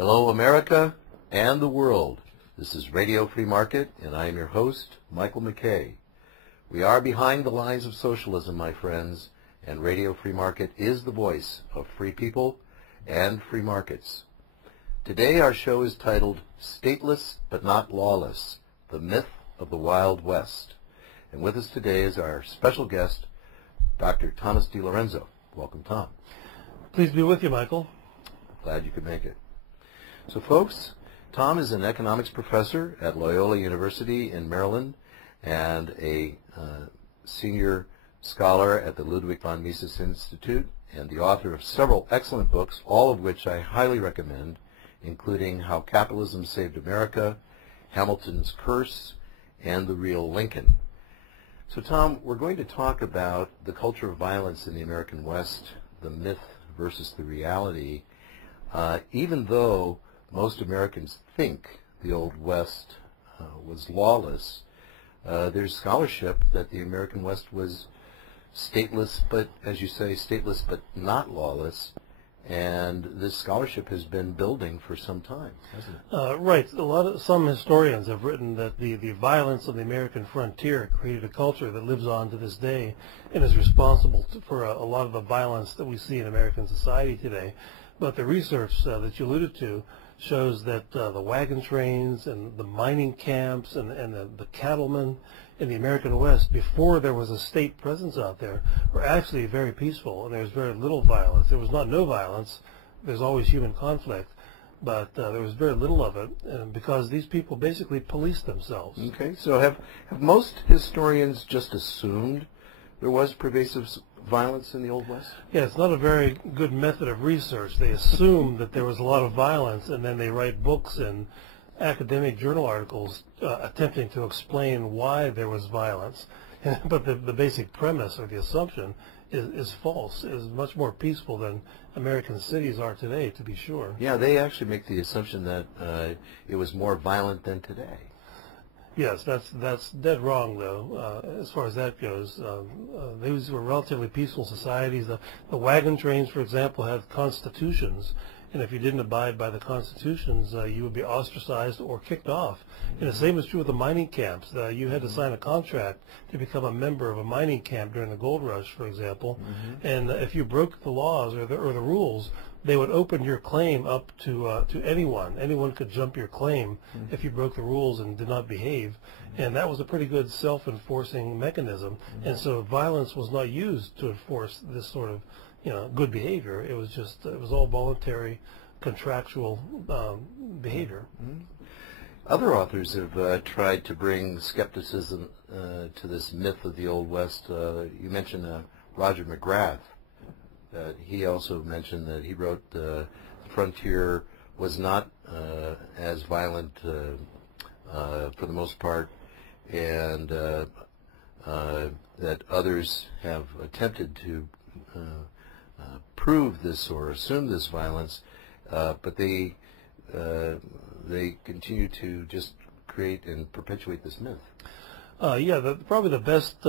Hello, America and the world. This is Radio Free Market, and I am your host, Michael McKay. We are behind the lines of socialism, my friends, and Radio Free Market is the voice of free people and free markets. Today our show is titled Stateless but Not Lawless, the Myth of the Wild West. And with us today is our special guest, Dr. Thomas DiLorenzo. Welcome, Tom. Pleased to be with you, Michael. Glad you could make it. So, folks, Tom is an economics professor at Loyola University in Maryland and a senior scholar at the Ludwig von Mises Institute and the author of several excellent books, all of which I highly recommend, including How Capitalism Saved America, Hamilton's Curse, and The Real Lincoln. So, Tom, we're going to talk about the culture of violence in the American West, the myth versus the reality. Even though most Americans think the Old West was lawless, there's scholarship that the American West was stateless, but, as you say, stateless but not lawless. And this scholarship has been building for some time, hasn't it? Right. Some historians have written that the violence of the American frontier created a culture that lives on to this day and is responsible for a lot of the violence that we see in American society today. But the research that you alluded to shows that the wagon trains and the mining camps and the cattlemen in the American West, before there was a state presence out there, were actually very peaceful, and there was very little violence. There was not no violence. There's always human conflict, but there was very little of it, because these people basically policed themselves. Okay, so have most historians just assumed there was pervasive violence in the Old West? Yeah, it's not a very good method of research. They assume that there was a lot of violence, and then they write books and academic journal articles attempting to explain why there was violence. But the basic premise or the assumption is false. It is much more peaceful than American cities are today, to be sure. Yeah, they actually make the assumption that it was more violent than today. Yes, that's dead wrong, though, as far as that goes. These were relatively peaceful societies. The wagon trains, for example, had constitutions, and if you didn't abide by the constitutions, you would be ostracized or kicked off. And the same is true with the mining camps. You had to sign a contract to become a member of a mining camp during the gold rush, for example. And if you broke the laws or the rules, they would open your claim up to anyone. Anyone could jump your claim if you broke the rules and did not behave. And that was a pretty good self-enforcing mechanism. And so violence was not used to enforce this sort of good behavior. It was all voluntary, contractual behavior. Other authors have tried to bring skepticism to this myth of the Old West. You mentioned Roger McGrath. He also mentioned that he wrote the frontier was not as violent for the most part, and that others have attempted to prove this or assume this violence, but they continue to just create and perpetuate this myth. Yeah, probably the best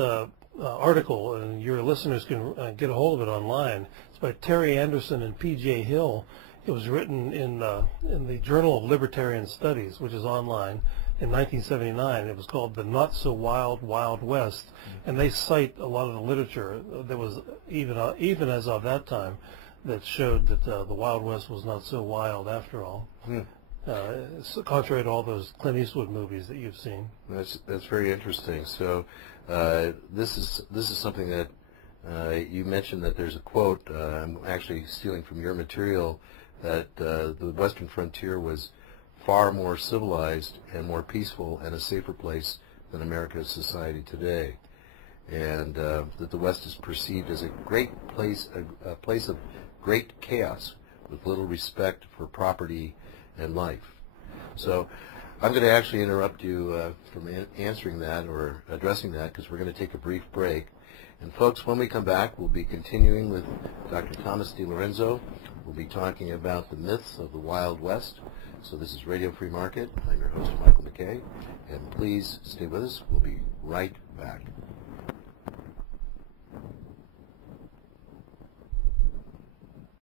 article, and your listeners can get a hold of it online. It's by Terry Anderson and P.J. Hill. It was written in the Journal of Libertarian Studies, which is online, in 1979. It was called The Not So Wild Wild West, and they cite a lot of the literature that was even as of that time that showed that the Wild West was not so wild after all. Contrary to all those Clint Eastwood movies that you've seen. That's very interesting. So this is something that you mentioned, that there's a quote. I'm actually stealing from your material, that the Western frontier was far more civilized and more peaceful and a safer place than America's society today, and that the West is perceived as a great place, a place of great chaos with little respect for property and life. So I'm going to actually interrupt you from answering that or addressing that, because we're going to take a brief break. And folks, when we come back, we'll be continuing with Dr. Thomas DiLorenzo. We'll be talking about the myths of the Wild West. So this is Radio Free Market. I'm your host, Michael McKay. And please stay with us. We'll be right back.